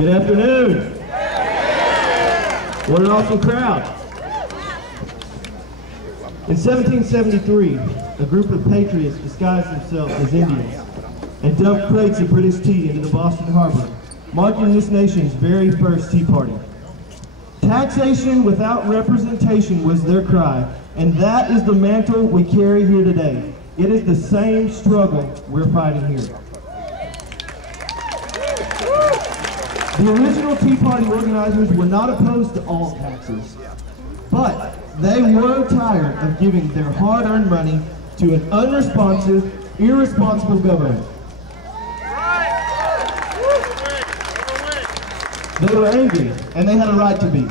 Good afternoon. What an awesome crowd. In 1773, a group of patriots disguised themselves as Indians and dumped crates of British tea into the Boston Harbor, marking this nation's very first Tea Party. Taxation without representation was their cry, and that is the mantle we carry here today. It is the same struggle we're fighting here. The original Tea Party organizers were not opposed to all taxes, but they were tired of giving their hard-earned money to an unresponsive, irresponsible government. They were angry, and they had a right to be.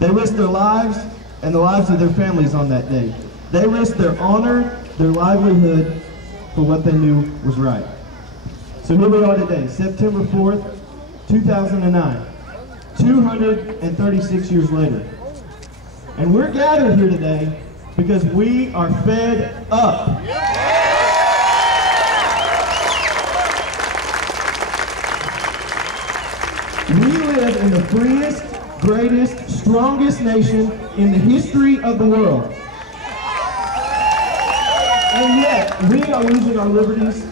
They risked their lives and the lives of their families on that day. They risked their honor, their livelihood, for what they knew was right. So here we are today, September 4th, 2009, 236 years later. And we're gathered here today because we are fed up. We live in the freest, greatest, strongest nation in the history of the world. And yet, we are losing our liberties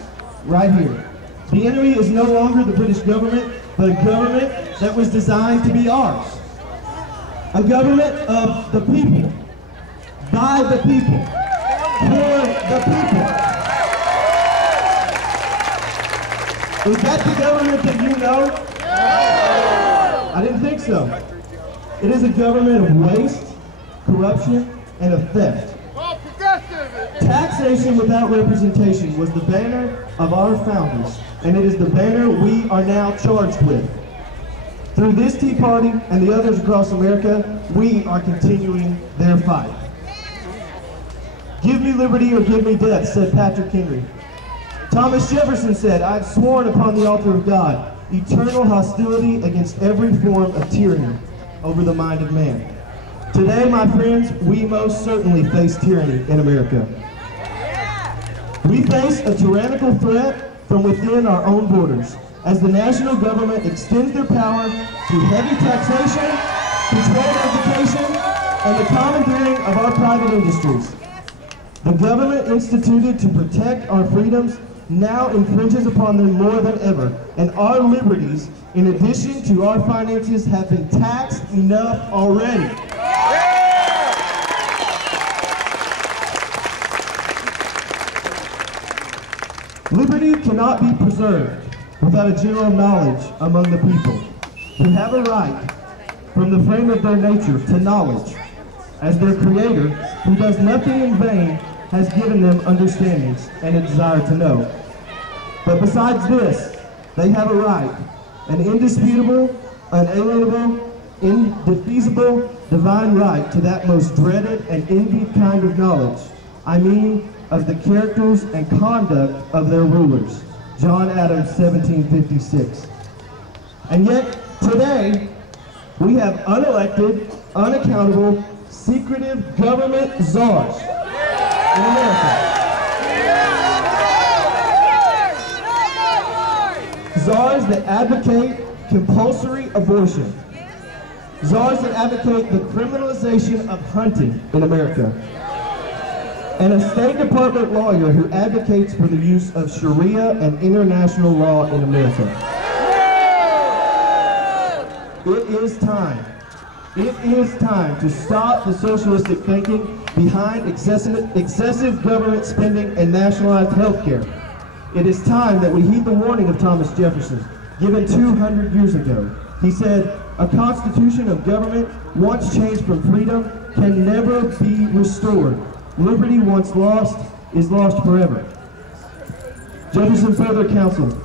right here. The enemy is no longer the British government, but a government that was designed to be ours. A government of the people, by the people, for the people. Is that the government that you know? I didn't think so. It is a government of waste, corruption, and of theft. Taxation without representation was the banner of our founders, and it is the banner we are now charged with. Through this Tea Party and the others across America, we are continuing their fight. Give me liberty or give me death, said Patrick Henry. Thomas Jefferson said, I've sworn upon the altar of God eternal hostility against every form of tyranny over the mind of man. Today, my friends, we most certainly face tyranny in America. We face a tyrannical threat from within our own borders, as the national government extends their power through heavy taxation, controlled education, and the commandeering of our private industries. The government instituted to protect our freedoms now infringes upon them more than ever, and our liberties, in addition to our finances, have been taxed enough already. Liberty cannot be preserved without a general knowledge among the people, who have a right, from the frame of their nature, to knowledge, as their Creator, who does nothing in vain, has given them understandings and a desire to know. But besides this, they have a right, an indisputable, unalienable, indefeasible, divine right to that most dreaded and envied kind of knowledge. I mean, of the characters and conduct of their rulers. John Adams, 1756. And yet, today, we have unelected, unaccountable, secretive government czars in America. Czars that advocate compulsory abortion. Czars that advocate the criminalization of hunting in America. And a State Department lawyer who advocates for the use of Sharia and international law in America. It is time. It is time to stop the socialistic thinking behind excessive government spending and nationalized health care. It is time that we heed the warning of Thomas Jefferson, given 200 years ago. He said, a constitution of government once changed from freedom can never be restored. Liberty once lost is lost forever. Jefferson further counseled,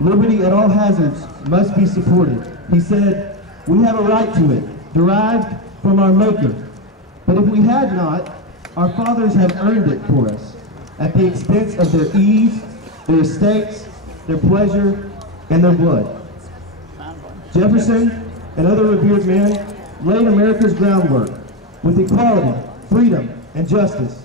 liberty at all hazards must be supported. He said, we have a right to it, derived from our Maker. But if we had not, our fathers have earned it for us, at the expense of their ease, their estates, their pleasure, and their blood. Jefferson and other revered men laid America's groundwork with equality, freedom, and justice.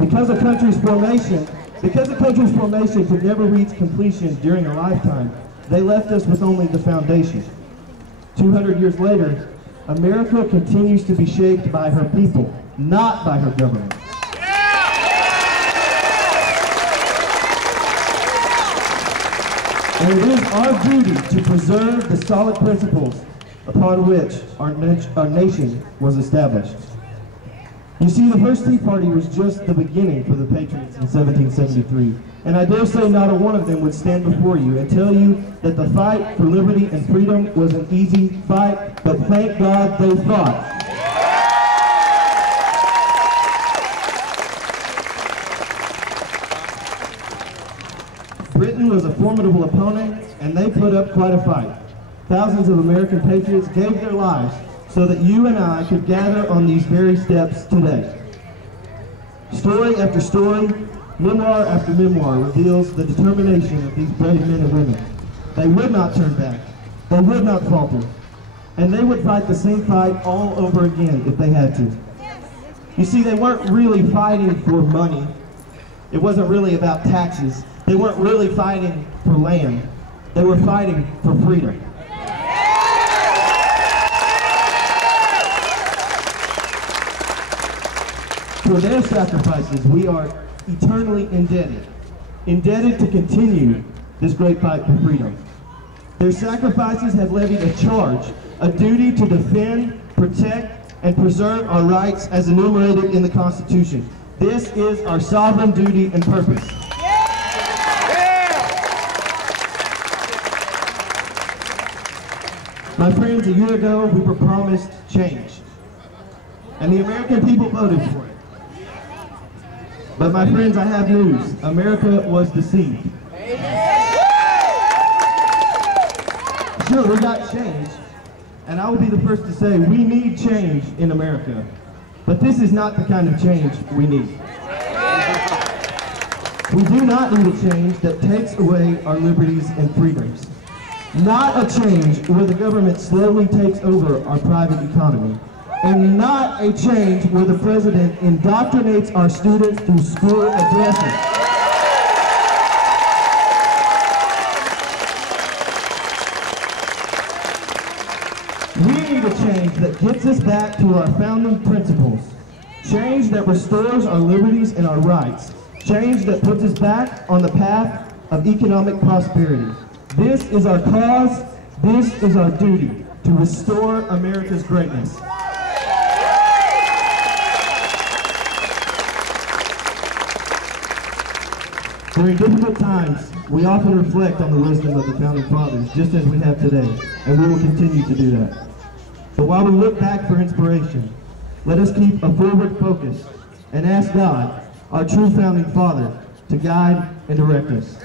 Because a country's formation could never reach completion during a lifetime, they left us with only the foundation. 200 years later, America continues to be shaped by her people, not by her government. And it is our duty to preserve the solid principles upon which our nation was established. You see, the first Tea Party was just the beginning for the Patriots in 1773. And I dare say not a one of them would stand before you and tell you that the fight for liberty and freedom was an easy fight, but thank God they fought. Britain was a formidable opponent, and they put up quite a fight. Thousands of American patriots gave their lives so that you and I could gather on these very steps today. Story after story, memoir after memoir reveals the determination of these brave men and women. They would not turn back. They would not falter. And they would fight the same fight all over again if they had to. You see, they weren't really fighting for money. It wasn't really about taxes. They weren't really fighting for land. They were fighting for freedom. For their sacrifices, we are eternally indebted to continue this great fight for freedom. Their sacrifices have levied a charge, a duty to defend, protect, and preserve our rights as enumerated in the Constitution. This is our sovereign duty and purpose. My friends, a year ago, we were promised change. And the American people voted for it. But my friends, I have news. America was deceived. Sure, we got change. And I will be the first to say we need change in America. But this is not the kind of change we need. We do not need a change that takes away our liberties and freedoms. Not a change where the government slowly takes over our private economy. And not a change where the president indoctrinates our students through school addresses. We need a change that gets us back to our founding principles. Change that restores our liberties and our rights. Change that puts us back on the path of economic prosperity. This is our cause, this is our duty, to restore America's greatness. During difficult times, we often reflect on the wisdom of the Founding Fathers, just as we have today, and we will continue to do that. But while we look back for inspiration, let us keep a forward focus and ask God, our true Founding Father, to guide and direct us.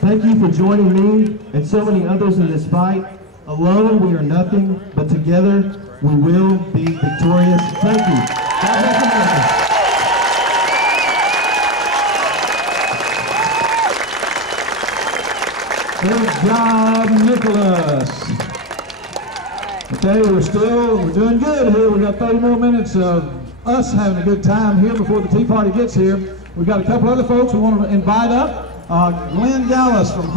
Thank you for joining me and so many others in this fight. Alone we are nothing, but together we will be victorious. Thank you. God bless America. Good job, Nicholas. Okay, we're doing good here. We got 30 more minutes of us having a good time here before the Tea Party gets here. We've got a couple other folks we want to invite up. Glenn Gallus from